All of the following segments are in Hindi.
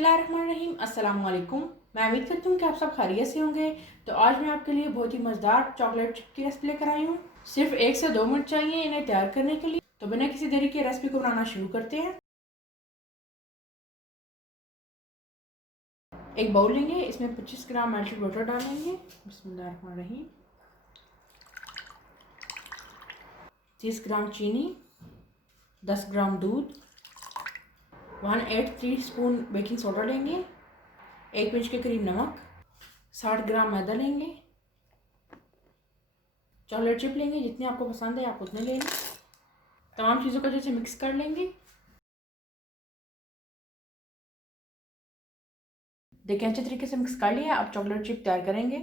बिस्मिल्लाहिर्रहमानिर्रहीम। अस्सलाम वालेकुम। मैं उम्मीद करती हूँ कि आप सब खैरियत से होंगे। तो आज मैं आपके लिए बहुत ही मज़ेदार चॉकलेट चिप की रेसिपी लेकर आई हूँ। सिर्फ 1 से 2 मिनट चाहिए इन्हें तैयार करने के लिए। तो बिना किसी देरी के रेसिपी को बनाना शुरू करते हैं। एक बाउल लेंगे, इसमें 25 ग्राम मेल्टेड बटर डालेंगे। बिस्मिल्लाहिर्रहमानिर्रहीम। 30 ग्राम चीनी, 10 ग्राम दूध, 1/8 टीस्पून बेकिंग सोडा लेंगे, 1 पिंच के करीब नमक, 60 ग्राम मैदा लेंगे। चॉकलेट चिप लेंगे, जितने आपको पसंद है आप उतने ले लें। तमाम चीज़ों को जैसे मिक्स कर लेंगे। देखिए अच्छे तरीके से मिक्स कर लिया। अब चॉकलेट चिप तैयार करेंगे।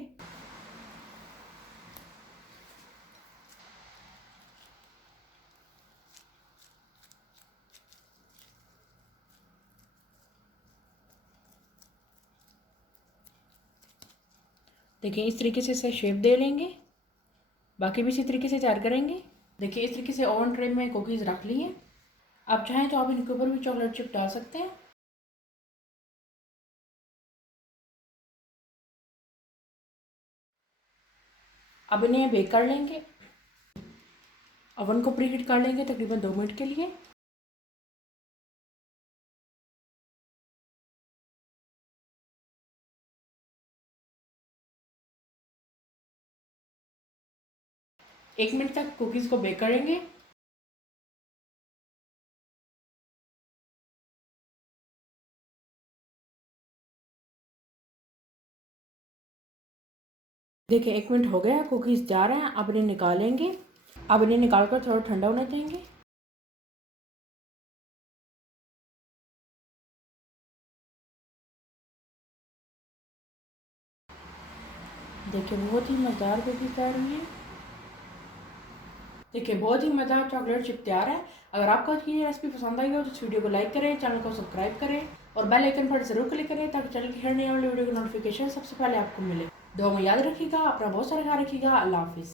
देखिए इस तरीके से इसे शेप दे लेंगे। बाकी भी इसी तरीके से तैयार करेंगे। देखिए इस तरीके से ओवन ट्रे में कुकीज़ रख ली हैं। आप चाहें तो आप इनके ऊपर भी चॉकलेट चिप डाल सकते हैं। अब इन्हें बेक कर लेंगे। ओवन को प्री हीट कर लेंगे तकरीबन 2 मिनट के लिए। एक मिनट तक कुकीज़ को बेक करेंगे। देखिए 1 मिनट हो गया, कुकीज़ तैयार हैं। अब इन्हें निकालेंगे। अब इन्हें निकाल कर थोड़ा ठंडा होने देंगे। देखिए बहुत ही मज़ेदार कुकीज़ तैयार हुई है। देखिए बहुत ही मज़ेदार चॉकलेट चिप तैयार है। अगर आपको आज की ये रेसिपी पसंद आई हो तो इस वीडियो को लाइक करें, चैनल को सब्सक्राइब करें और बेल आइकन पर ज़रूर क्लिक करें ताकि चैनल की हर नई वाली वीडियो की नोटिफिकेशन सबसे पहले आपको मिले। दुआ में याद रखिएगा, अपना बहुत सारा ख्याल रखिएगा। अल्लाह हाफिज़।